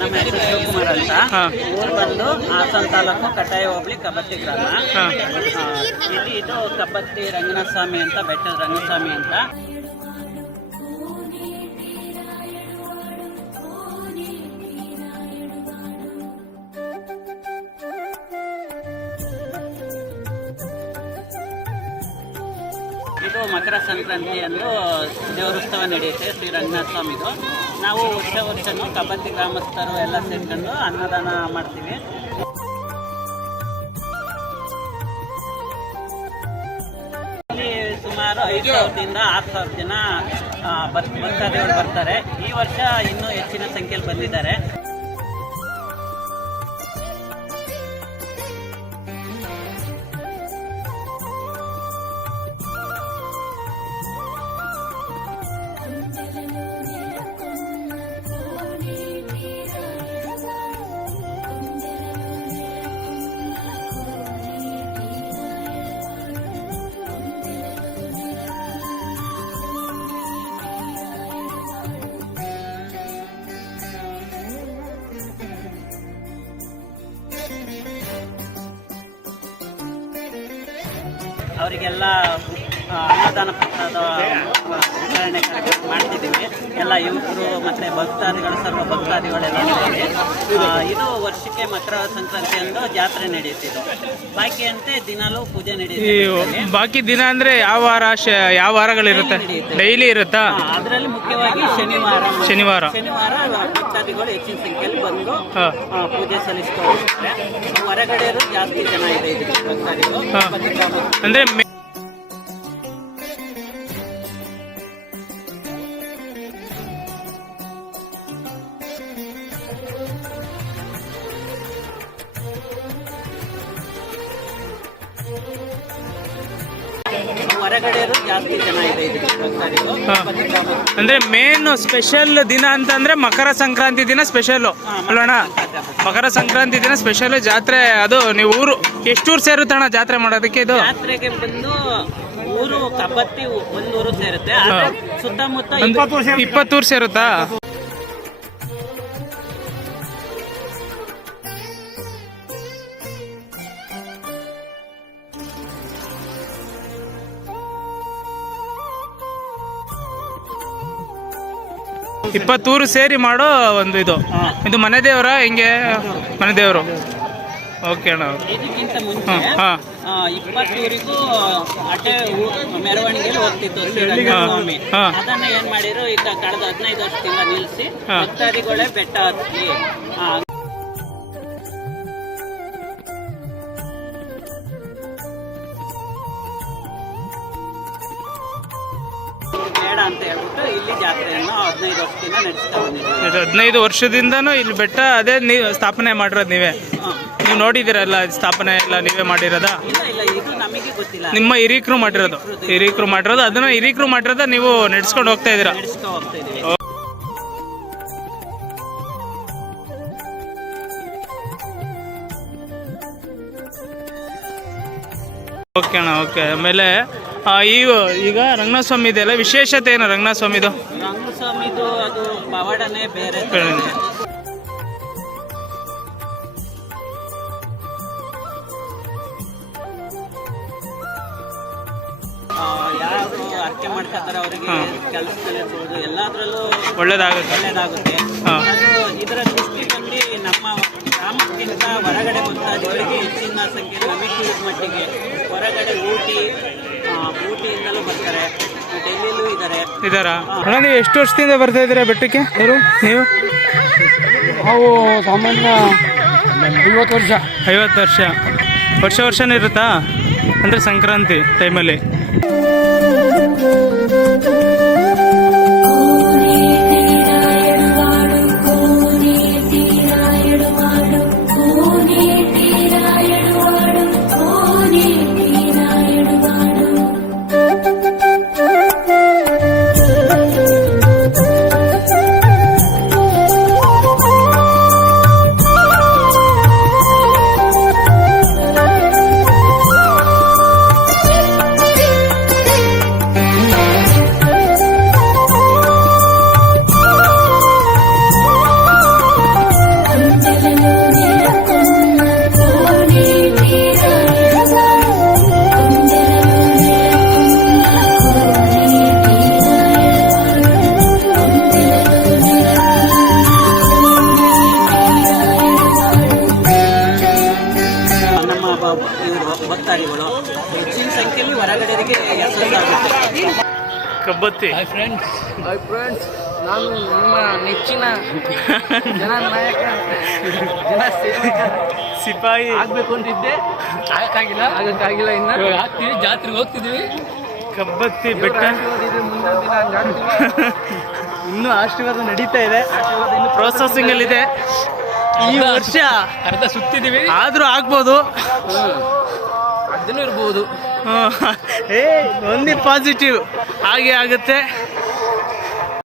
ನಮ್ಮ ಹೆಸರು ಶಿವಕುಮಾರ್ ಅಂತ. ಊರು ಬಂದು ಹಾಸನ ತಾಲೂಕು ಕಟಾಯ ಹೋಬಳಿ ಕಬತ್ತಿ ಗ್ರಾಮ. ಇಲ್ಲಿ ಇದು ಕಬತ್ತಿ ರಂಗನಾಥ ಸ್ವಾಮಿ ಅಂತ ಬೆಟ್ಟದ ರಂಗಸ್ವಾಮಿ ಅಂತ. ಇದು ಮಕರ ಸಂಕ್ರಾಂತಿಯಂದು ದೇವರುತ್ಸವ ನಡೆಯುತ್ತೆ ಶ್ರೀ ರಂಗನಾಥ ಸ್ವಾಮಿದು. ನಾವು ವರ್ಷ ವರ್ಷನೂ ಕಬ್ಬತ್ತಿ ಗ್ರಾಮಸ್ಥರು ಎಲ್ಲ ಸೇರ್ಕೊಂಡು ಅನ್ನದಾನ ಮಾಡ್ತೀವಿ. ಇಲ್ಲಿ ಸುಮಾರು ಐದು ಸಾವಿರದಿಂದ ಆರು ಸಾವಿರ ಜನ ಭಕ್ತಾದಿಗಳು ಬರ್ತಾರೆ ಈ ವರ್ಷ ಇನ್ನೂ ಹೆಚ್ಚಿನ ಸಂಖ್ಯೆಯಲ್ಲಿ ಬಂದಿದ್ದಾರೆ. ಅವರಿಗೆಲ್ಲ ಅನ್ನದಾನ ವಿತರಣೆ ಕಾರ್ಯಕ್ರಮ ಮಾಡ್ತಿದ್ದೀವಿ. ಎಲ್ಲ ಯುವಕರು ಮತ್ತೆ ಭಕ್ತಾದಿಗಳು ಸರ್ವ ಭಕ್ತಾದಿಗಳೆಲ್ಲ ಇದು ವರ್ಷಕ್ಕೆ ಮಕರ ಸಂಕ್ರಾಂತಿ ಅಂದು ಜಾತ್ರೆ ನಡೆಯುತ್ತಿದ್ದು ಬಾಕಿಯಂತೆ ದಿನಾಲೂ ಪೂಜೆ ನಡೆಯುತ್ತೆ. ಬಾಕಿ ದಿನ ಅಂದ್ರೆ ಯಾವ ವಾರ ಯಾವ ವಾರಗಳಿರುತ್ತೆ? ಡೈಲಿ ಇರುತ್ತಾ? ಅದರಲ್ಲಿ ಮುಖ್ಯವಾಗಿ ಶನಿವಾರ ಶನಿವಾರ. ಶನಿವಾರ ಭಕ್ತಾದಿಗಳು ಹೆಚ್ಚಿನ ಸಂಖ್ಯೆಯಲ್ಲಿ ಬಂದು ಪೂಜೆ ಸಲ್ಲಿಸ್ತಾರೆ ಹೊರಗಡೆ ಜಾಸ್ತಿ ಜನ ಇದೆ ಭಕ್ತಾದಿಗಳು. ಅಂದ್ರೆ ಹೊರಗಡೆಯವರು ಜಾಸ್ತಿ ಜನ ಇದೆ ಇದಕ್ಕೆ ಭಕ್ತಾದಿಗಳು. ಹಾ. ಕಬತ್ತಿ ಅಂದ್ರೆ ಮೇನ್ ಸ್ಪೆಷಲ್ ದಿನ ಅಂತಂದ್ರೆ ಮಕರ ಸಂಕ್ರಾಂತಿ ದಿನ ಸ್ಪೆಷಲ್ ಅಲ್ವಣ್ಣ? ಮಕರ ಸಂಕ್ರಾಂತಿ ದಿನ ಸ್ಪೆಷಲ್ ಜಾತ್ರೆ ಅದು ನೀವು ಊರು ಎಷ್ಟು ಊರು ಸೇರುತ್ತಣ್ಣ ಜಾತ್ರೆ ಮಾಡೋದಕ್ಕೆ ಇದು? ಜಾತ್ರೆಗೆ ಬಂದು ಊರು ಕಬ್ಬತ್ತಿ ಒಂದು ಊರು ಸೇರುತ್ತೆ. ಆದ್ರೆ ಸುತ್ತಮುತ್ತ ಒಂದು ಇಪ್ಪತ್ತೂರು ಸೇರುತ್ತಾ? ಇಪ್ಪತ್ತೂರು ಸೇರಿ ಮಾಡೋ ಒಂದು ಇದು. ಇದು ಮನೆ ದೇವರ? ಹಿಂಗೆ ಮನೆ ದೇವರು. ಓಕೆ ಅಣ್ಣ. ಇದಕ್ಕಿಂತ ಮುಂಚೆ ಹಾಂ ಹಾಂ. ಆ, ಇಪ್ಪತ್ತೂರಿಗೂ ಅಟೆ ಮೆರವಣಿಗೆಯಲ್ಲಿ ಹೋಗ್ತಿತ್ತು ಶ್ರೀರಂಗಸ್ವಾಮಿ. ಅದನ್ನ ಏನ್ ಮಾಡಿದ್ರು ಈಗ ಕಳೆದ ಹದಿನೈದು ವರ್ಷದಿಂದ ನಿಲ್ಲಿಸಿ ಹಾ. ಭಕ್ತಾದಿಗಳೇ ಬೆಟ್ಟ ಹತ್ತಿ ಆ, ಬೇಡ ಅಂತ ಹೇಳ್ಬಿಟ್ಟು ಇಲ್ಲಿ ಜಾತ್ರೆಯನ್ನು ಹದಿನೈದು ವರ್ಷದಿಂದ ನಡೆಸ್ತಾ ಬಂದಿದ್ದೀವಿ. ಇದು ಹದಿನೈದು ವರ್ಷದಿಂದನೂ ಇಲ್ಲಿ ಬೆಟ್ಟ ಅದೇ ನೀವು ಸ್ಥಾಪನೆ ಮಾಡಿರೋದು ನೀವೇ. ನೀವು ನೋಡಿದಿರಲ್ಲ ಸ್ಥಾಪನೆ ಎಲ್ಲ ನೀವೇ ಮಾಡಿರೋದಾ? ಇಲ್ಲ ಇಲ್ಲ ಇದು ನಮಗೆ ಗೊತ್ತಿಲ್ಲ. ನಿಮ್ಮ ಹಿರೀಕರು ಮಾಡಿರೋದು. ಹಿರೀಕರು ಮಾಡಿರೋದು. ಅದನ್ನ ಹಿರೀಕರು ಮಾಡಿರೋದ ನೀವು ನಡೆಸ್ಕೊಂಡು ಹೋಗ್ತಾ ಇದ್ದೀರಾ? ನಡೆಸ್ಕೊ ಹೋಗ್ತಾ ಇದೀವಿ ಓಕೆ ಅಣ್ಣ ಓಕೆ. ಆಮೇಲೆ ಈ ಈಗ ರಂಗನಾಥ ಸ್ವಾಮಿ ಇದೆಯಲ್ಲ ವಿಶೇಷತೆ ಏನು ರಂಗನಾಥ ಸ್ವಾಮಿದು ರಂಗಸ್ವಾಮಿದು ಅದು ಪವಾಡನೇ ಬೇರೆ ಆ, ಯಾರು ಅರ್ಕೆ ಮಾಡ್ಕೊತಾರೆ ಅವರಿಗೆ ಕೆಲಸದಲ್ಲಿ ಇರ್ಬೋದು ಎಲ್ಲಾದ್ರಲ್ಲೂ ಒಳ್ಳೇದಾಗುತ್ತೆ. ಒಳ್ಳೇದಾಗುತ್ತೆ. ಹಾ. ಅದು ಇದರ ದೃಷ್ಟಿ ನಮ್ಮ ಗ್ರಾಮಕ್ಕಿಂತ ಹೊರಗಡೆ ಹೆಚ್ಚಿನ ಸಂಖ್ಯೆ ನಮಗೆ ತಿಳಿದ ಮಟ್ಟಿಗೆ. ಹೊರಗಡೆ ಊಟಿ ಊಟಿಯಿಂದಲೂ ಬರ್ತಾರೆ. ಡೆಲ್ಲಿಲೂ ಇದ್ದಾರೆ. ಇದಾರಾ ಅಣ್ಣ ನೀವು ಎಷ್ಟು ವರ್ಷದಿಂದ ಬರ್ತಾ ಇದ್ದೀರಾ ಬೆಟ್ಟಕ್ಕೆ? ಅವರು ನೀವು? ನಾವು ಸಾಮಾನ್ಯ ಐವತ್ತು ವರ್ಷ. ಐವತ್ತು ವರ್ಷ. ವರ್ಷ ವರ್ಷನೇ ಇರುತ್ತಾ? ಅಂದರೆ ಸಂಕ್ರಾಂತಿ ಟೈಮಲ್ಲಿ ಕಬ್ಬತ್ತಿ. ಹಾಯ್ ಫ್ರೆಂಡ್ಸ್ ಹಾಯ್ ಫ್ರೆಂಡ್ಸ್ ನಾನು ನಿಮ್ಮ ನೆಚ್ಚಿನ ಜನ ನಾಯಕ ಜನ ಸೇವಕ. ಸಿಪಾಯಿ. ಆಗಬೇಕು ಅಂತಿದ್ದೆ. ಆಗಕ್ಕಾಗಿಲ್ಲ. ಆಗಕ್ಕಾಗಿಲ್ಲ ಇನ್ನ. ಆಗ್ತೀವಿ ಜಾತ್ರೆಗೆ ಹೋಗ್ತಿದ್ವಿ ಕಬ್ಬತ್ತಿ ಬೆಟ್ಟ. ಇನ್ನೂ ಆಶೀರ್ವಾದ ನಡೀತಾ ಇದೆ. ಪ್ರೊಸೆಸಿಂಗ್ ಅಲ್ಲಿ ಇದೆ ಈ ವರ್ಷ ಅರ್ಧ ಸುತ್ತಿದೀವಿ ಆದ್ರೂ ಆಗ್ಬೋದು. ಅದನ್ನು ಇರ್ಬೋದು. ಏ ಒಂದೇ ಪಾಸಿಟಿವ್ ಹಾಗೆ ಆಗುತ್ತೆ.